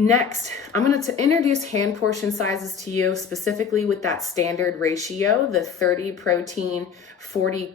Next, I'm going to introduce hand portion sizes to you, specifically with that standard ratio, the 30 protein, 40%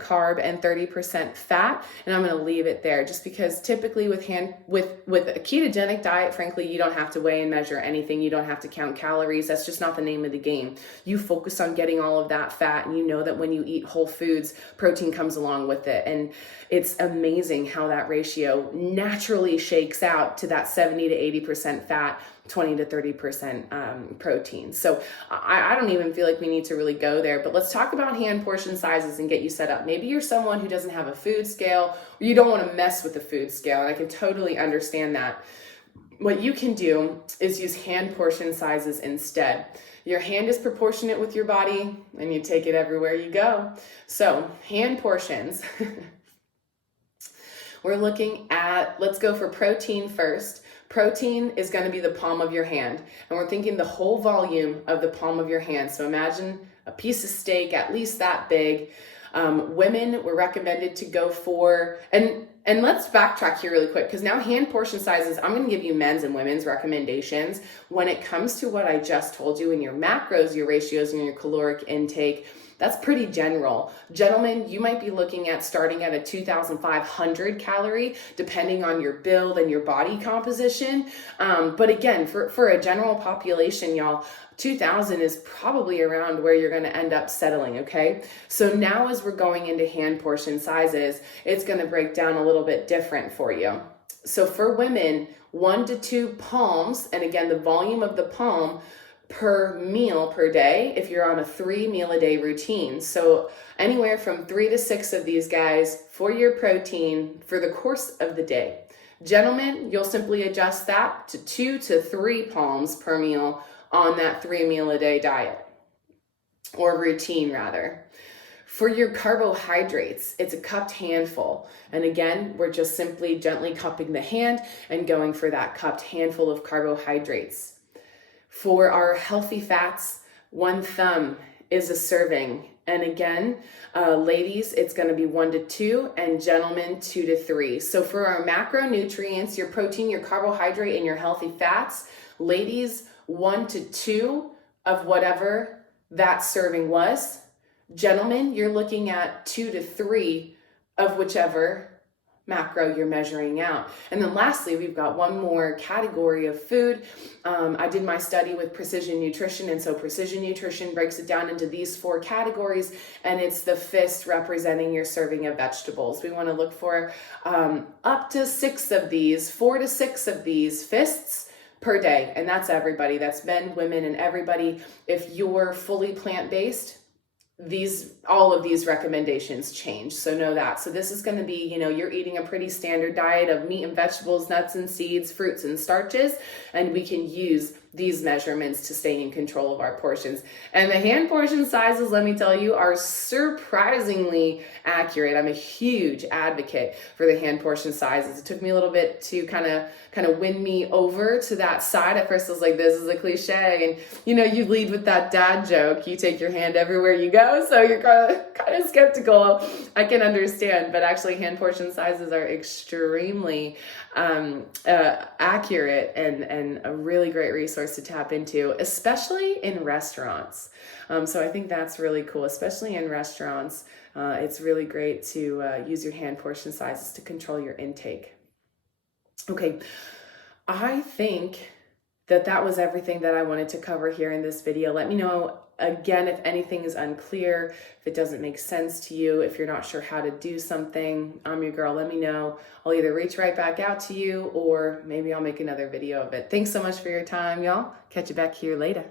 carb, and 30% fat. And I'm going to leave it there just because typically with a ketogenic diet, frankly, you don't have to weigh and measure anything. You don't have to count calories. That's just not the name of the game. You focus on getting all of that fat, and you know that when you eat whole foods, protein comes along with it. And it's amazing how that ratio naturally shakes out to that 70 to 80% fat, 20 to 30% protein. So I don't even feel like we need to really go there, but let's talk about hand portion sizes and get you set up. Maybe you're someone who doesn't have a food scale, or you don't want to mess with the food scale, and I can totally understand that. What you can do is use hand portion sizes instead. Your hand is proportionate with your body, and you take it everywhere you go. So hand portions. We're looking at, let's go for protein first. Protein is going to be the palm of your hand, and we're thinking the whole volume of the palm of your hand. So imagine a piece of steak at least that big. Women were recommended to go for, and let's backtrack here really quick, because now hand portion sizes, I'm going to give you men's and women's recommendations when it comes to what I just told you in your macros, your ratios, and your caloric intake. That's pretty general. Gentlemen, you might be looking at starting at a 2,500 calorie, depending on your build and your body composition. But again, for a general population, y'all, 2,000 is probably around where you're going to end up settling, okay? So now as we're going into hand portion sizes, it's going to break down a little bit different for you. So for women, 1 to 2 palms, and again, the volume of the palm per meal per day if you're on a 3 meal a day routine. So anywhere from 3 to 6 of these guys for your protein for the course of the day. Gentlemen, you'll simply adjust that to 2 to 3 palms per meal on that 3 meal a day diet, or routine rather. For your carbohydrates, it's a cupped handful. And again, we're just simply gently cupping the hand and going for that cupped handful of carbohydrates. For our healthy fats, 1 thumb is a serving. And again, ladies, it's going to be 1 to 2, and gentlemen, 2 to 3. So for our macronutrients, your protein, your carbohydrate, and your healthy fats, ladies, 1 to 2 of whatever that serving was. Gentlemen, you're looking at 2 to 3 of whichever macro you're measuring out. And then lastly, we've got one more category of food. I did my study with precision nutrition, and so precision nutrition breaks it down into these 4 categories, and it's the fist representing your serving of vegetables. We want to look for up to 6 of these, 4 to 6 of these fists per day, and that's everybody. That's men, women, and everybody. If you're fully plant-based, all of these recommendations change. So know that. So this is going to be, you're eating a pretty standard diet of meat and vegetables, nuts and seeds, fruits and starches, and we can use these measurements to stay in control of our portions. And the hand portion sizes, let me tell you, are surprisingly accurate. I'm a huge advocate for the hand portion sizes. It took me a little bit to kind of win me over to that side. At first I was like, this is a cliche, and you lead with that dad joke, you take your hand everywhere you go, so you're kind of skeptical. I can understand, but actually hand portion sizes are extremely accurate and a really great resource to tap into, especially in restaurants. So I think that's really cool, especially in restaurants. It's really great to use your hand portion sizes to control your intake. Okay, I think that was everything that I wanted to cover here in this video. Let me know again if anything is unclear, if it doesn't make sense to you, if you're not sure how to do something. I'm your girl. Let me know. I'll either reach right back out to you, or maybe I'll make another video of it. Thanks so much for your time, y'all. Catch you back here later.